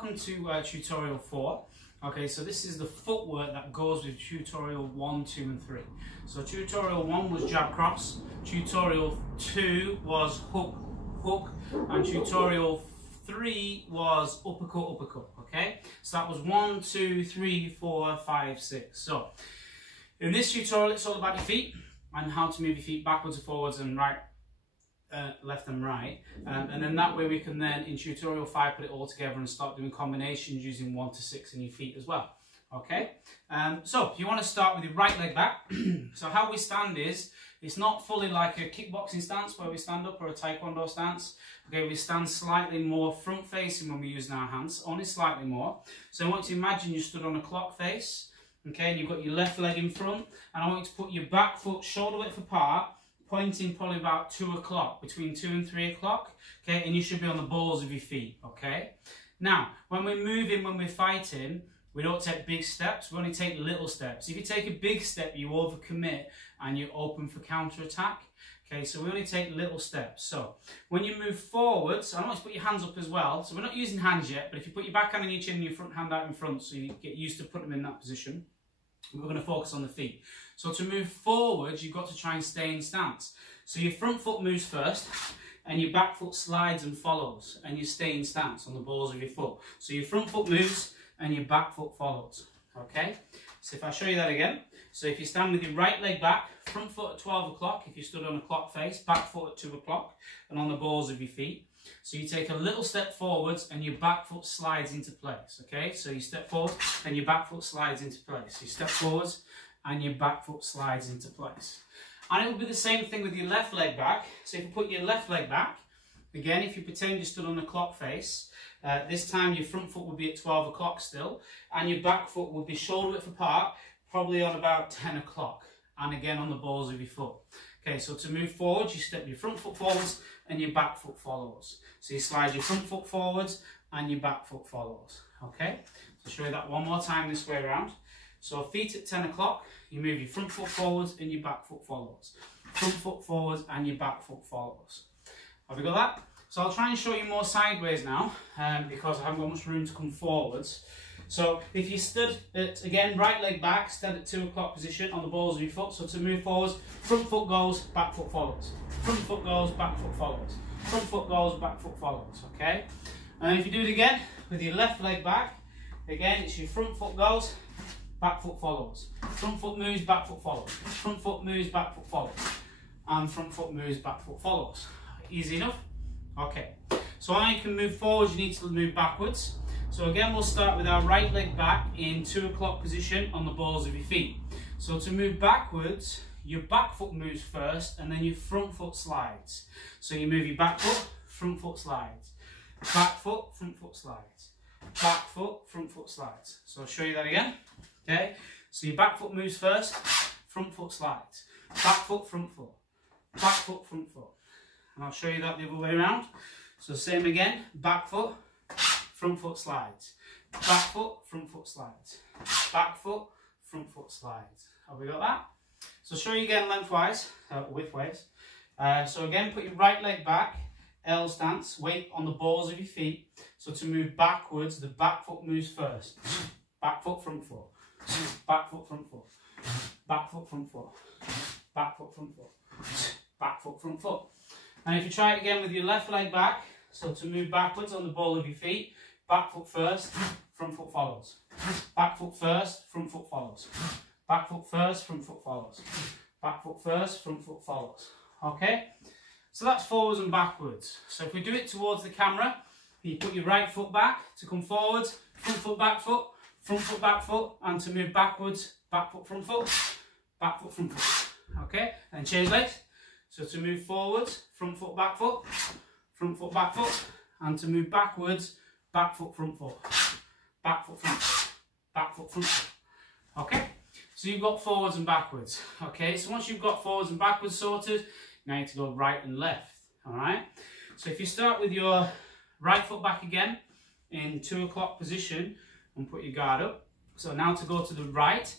welcome to tutorial 4. Okay, so this is the footwork that goes with tutorial 1, 2 and 3. So tutorial 1 was jab cross, tutorial 2 was hook, hook, and tutorial 3 was uppercut, uppercut. Okay, so that was 1, 2, 3, 4, 5, 6. So in this tutorial it's all about your feet and how to move your feet backwards and forwards and right, left and right, and then that way we can then in tutorial 5 put it all together and start doing combinations using 1 to 6 in your feet as well. Okay, so you want to start with your right leg back. So how we stand is, it's not fully like a kickboxing stance where we stand up or a taekwondo stance. Okay, we stand slightly more front facing when we're using our hands, only slightly more. So I want you to imagine you stood on a clock face, okay, and you've got your left leg in front, and I want you to put your back foot shoulder width apart, pointing probably about 2 o'clock, between 2 and 3 o'clock, okay, and you should be on the balls of your feet, okay? Now, when we're moving, when we're fighting, we don't take big steps, we only take little steps. If you take a big step, you overcommit and you open for counter-attack, okay, so we only take little steps. So, when you move forwards, I want you to put your hands up as well, so we're not using hands yet, but if you put your back hand on your chin and your front hand out in front, so you get used to putting them in that position, we're going to focus on the feet. So to move forward, you've got to try and stay in stance. So your front foot moves first, and your back foot slides and follows, and you stay in stance on the balls of your foot. So your front foot moves, and your back foot follows. Okay? So if I show you that again, so if you stand with your right leg back, front foot at 12 o'clock, if you stood on a clock face, back foot at 2 o'clock, and on the balls of your feet. So you take a little step forwards and your back foot slides into place, okay? So you step forward and your back foot slides into place. You step forwards and your back foot slides into place. And it will be the same thing with your left leg back. So if you put your left leg back, again, if you pretend you stood on the clock face, this time your front foot will be at 12 o'clock still, and your back foot will be shoulder width apart, probably on about 10 o'clock, and again on the balls of your foot. Okay, so to move forward, you step your front foot forwards and your back foot follows. So you slide your front foot forwards and your back foot follows. Okay, so I'll show you that one more time this way around. So feet at 10 o'clock, you move your front foot forwards and your back foot follows. Front foot forwards and your back foot follows. Have we got that? So I'll try and show you more sideways now, because I haven't got much room to come forwards. So if you stood at, again, right leg back, stand at 2 o'clock position on the balls of your foot. So to move forwards, front foot goes, back foot follows. Front foot goes, back foot follows. Front foot goes, back foot follows, okay? And if you do it again, with your left leg back, again, it's your front foot goes, back foot follows. Front foot moves, back foot follows. Front foot moves, back foot follows. And front foot moves, back foot follows. Easy enough? Okay. So when you can move forwards, you need to move backwards. So again, we'll start with our right leg back in 2 o'clock position on the balls of your feet. So to move backwards, your back foot moves first and then your front foot slides. So you move your back foot, front foot slides. Back foot, front foot slides. Back foot, front foot slides. So I'll show you that again. Okay, so your back foot moves first, front foot slides. Back foot, front foot. Back foot, front foot. And I'll show you that the other way around. So same again, back foot, front foot slides. Back foot, front foot slides. Back foot, front foot slides. Have we got that? So show you again lengthwise, widthwise. So again, put your right leg back, L stance, weight on the balls of your feet. So to move backwards, the back foot moves first. Back foot, front foot. Back foot, front foot. Back foot, front foot. Back foot, front foot. Back foot, front foot. And if you try it again with your left leg back, so to move backwards on the ball of your feet, back foot first, front foot follows. Back foot first, front foot follows. Back foot first, front foot follows. Back foot first, front foot follows. Okay? So that's forwards and backwards. So if we do it towards the camera, you put your right foot back to come forwards, front foot, back foot, and to move backwards, back foot, front foot, front foot. Okay? And change legs. So to move forwards, front foot, back foot, and to move backwards, back foot, front foot, back foot, front foot, back foot, front foot. Okay? So you've got forwards and backwards. Okay? So once you've got forwards and backwards sorted, now you need to go right and left. Alright? So if you start with your right foot back again in 2 o'clock position and put your guard up. So now to go to the right,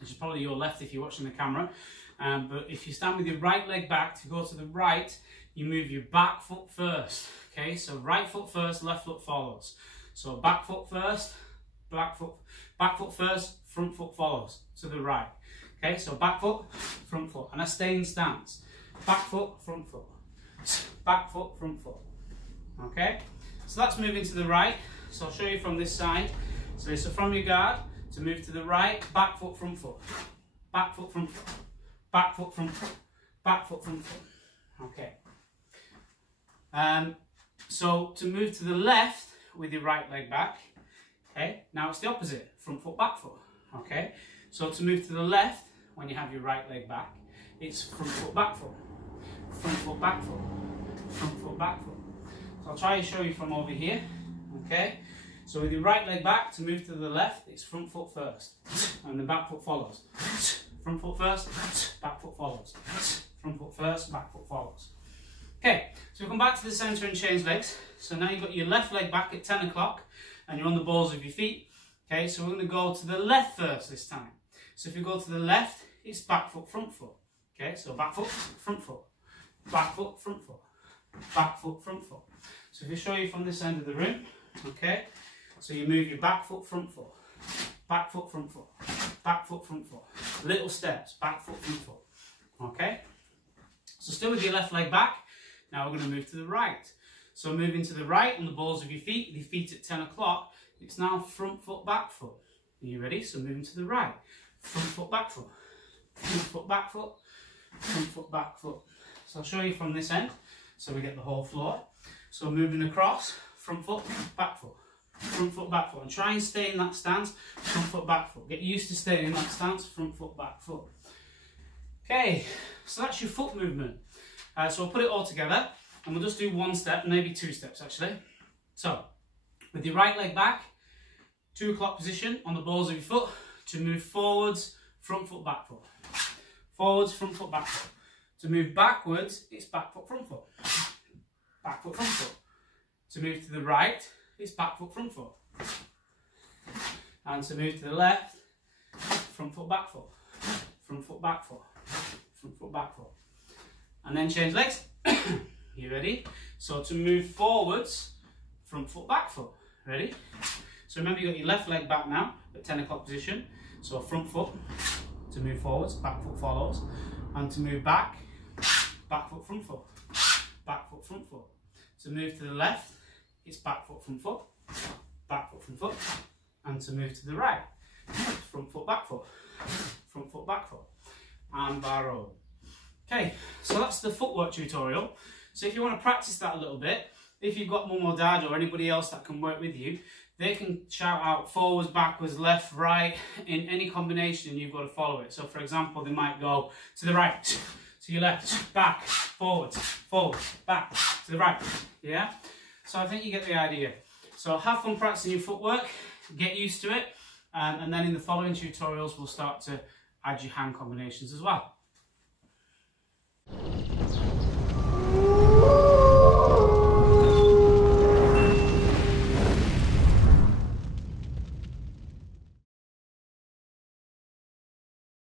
which is probably your left if you're watching the camera. But if you stand with your right leg back to go to the right, you move your back foot first. Okay, so right foot first, left foot follows. So back foot first, back foot first, front foot follows to the right. Okay, so back foot, front foot, and I stay in stance. Back foot, front foot, back foot, front foot. Okay, so that's moving to the right. So I'll show you from this side. So from your guard to move to the right, back foot, front foot, back foot, front foot, back foot, front foot, back foot, front foot. Okay. So to move to the left with your right leg back. Okay, now it's the opposite, front foot, back foot. Okay, so to move to the left when you have your right leg back, it's front foot, back foot, front foot, back foot, front foot, back foot. So I'll try and show you from over here. Okay, so with your right leg back, to move to the left, it's front foot first, and the back foot follows. Front foot first, back foot follows. Front foot first, back foot follows. Okay, so we come back to the centre and change legs. So now you've got your left leg back at 10 o'clock, and you're on the balls of your feet. Okay, so we're going to go to the left first this time. So if you go to the left, it's back foot, front foot. Okay, so back foot, front foot, back foot, front foot, back foot, front foot. So if I show you from this end of the room, okay, so you move your back foot, front foot, back foot, front foot, back foot, front foot. Little steps, back foot, front foot. Okay, so still with your left leg back, now we're going to move to the right. So moving to the right on the balls of your feet, with your feet at 10 o'clock, it's now front foot, back foot. Are you ready? So moving to the right, front foot, back foot, front foot, back foot, front foot, back foot. So I'll show you from this end, so we get the whole floor. So moving across, front foot, back foot, front foot, back foot, and try and stay in that stance, front foot, back foot. Get used to staying in that stance, front foot, back foot. Okay, so that's your foot movement. So we'll put it all together, and we'll just do one step, maybe two steps actually. So, with your right leg back, 2 o'clock position on the balls of your foot, to move forwards, front foot, back foot. Forwards, front foot, back foot. To move backwards, it's back foot, front foot. Back foot, front foot. To move to the right, it's back foot, front foot. And to move to the left, front foot, back foot. Front foot, back foot. Front foot, back foot. And then change legs. You ready? So to move forwards, front foot, back foot. Ready? So remember, you got your left leg back now at 10 o'clock position. So front foot to move forwards, back foot follows. And to move back, back foot, front foot. Back foot, front foot. To move to the left, it's back foot, front foot. Back foot, front foot. And to move to the right, front foot, back foot. Front foot, back foot. And bar roll. Okay, so that's the footwork tutorial. So if you want to practice that a little bit, if you've got mum or dad or anybody else that can work with you, they can shout out forwards, backwards, left, right, in any combination, and you've got to follow it. So for example, they might go to the right, to your left, back, forwards, forwards, back, to the right, yeah? So I think you get the idea. So have fun practicing your footwork, get used to it, and then in the following tutorials, we'll start to add your hand combinations as well.